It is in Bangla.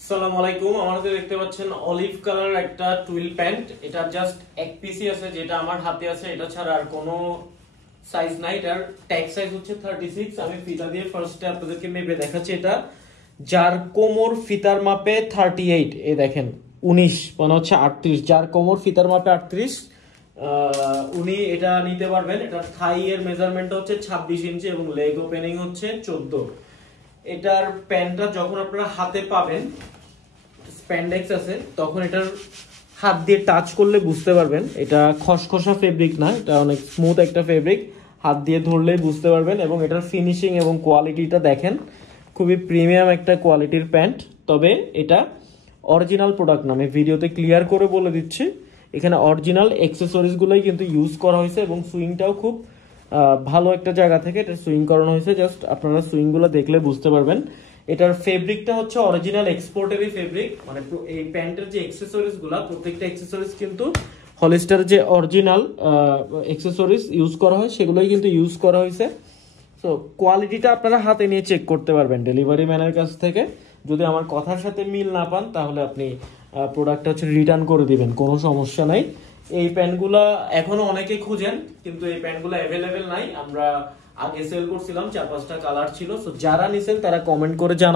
আসসালামু আলাইকুম। আমাদের দেখতে পাচ্ছেন অলিভ কালার একটা টুইল প্যান্ট। এটা জাস্ট এক পিসই আছে, যেটা আমার হাতে আছে। এটা ছাড়া আর কোনো সাইজ নাই। এটার ট্যাগ সাইজ হচ্ছে 36। আমি ফিতা দিয়ে ফার্স্টে আপনাদেরকে মেপে দেখাচ্ছি। এটা যার কোমর ফিতার মাপে 38, এই দেখেন 19 মানে হচ্ছে 38। যার কোমর ফিতার মাপে 38 উনি এটা নিতে পারবেন। এটার থাই এর মেজারমেন্ট হচ্ছে 26 ইঞ্চি এবং লেগ ওপেনিং হচ্ছে 14। এটার প্যান্টটা যখন আপনারা হাতে পাবেন, স্প্যান্ডেক্স আছে, তখন এটার হাত দিয়ে টাচ করলে বুঝতে পারবেন এটা খসখসা ফেব্রিক না, এটা অনেক স্মুথ একটা ফেব্রিক। হাত দিয়ে ধরলেই বুঝতে পারবেন। এবং এটার ফিনিশিং এবং কোয়ালিটিটা দেখেন, খুবই প্রিমিয়াম একটা কোয়ালিটির প্যান্ট। তবে এটা অরিজিনাল প্রোডাক্ট না, আমি ভিডিওতে ক্লিয়ার করে বলে দিচ্ছি। এখানে অরিজিনাল অ্যাক্সেসরিজগুলোই কিন্তু ইউজ করা হয়েছে এবং সুইংটাও খুব ভালো একটা জায়গা থেকে এটা সুইং করানো হয়েছে। জাস্ট আপনারা সুইংগুলো দেখলে বুঝতে পারবেন। এটার ফেব্রিকটা হচ্ছে অরিজিনাল এক্সপোর্টেরই ফেব্রিক। মানে এই প্যান্টের যে অ্যাক্সেসরিজগুলো, প্রত্যেকটা অ্যাক্সেসরিজ কিন্তু হলিস্টার যে অরিজিনাল অ্যাক্সেসরিজ ইউজ করা হয় সেগুলোই কিন্তু ইউজ করা হয়েছে। সো কোয়ালিটিটা আপনারা হাতে নিয়ে চেক করতে পারবেন ডেলিভারি ম্যানের কাছ থেকে। যদি আমার কথার সাথে মিল না পান তাহলে আপনি প্রোডাক্টটা হচ্ছে রিটার্ন করে দিবেন, কোনো সমস্যা নাই। এই প্যান্টগুলা এখনো অনেকে খুঁজেন, কিন্তু এই প্যান্টগুলো অ্যাভেলেবেল নাই। আমরা আগে সেল করছিলাম, 4-5টা কালার ছিল। সো যারা নিছেন তারা কমেন্ট করে জানান।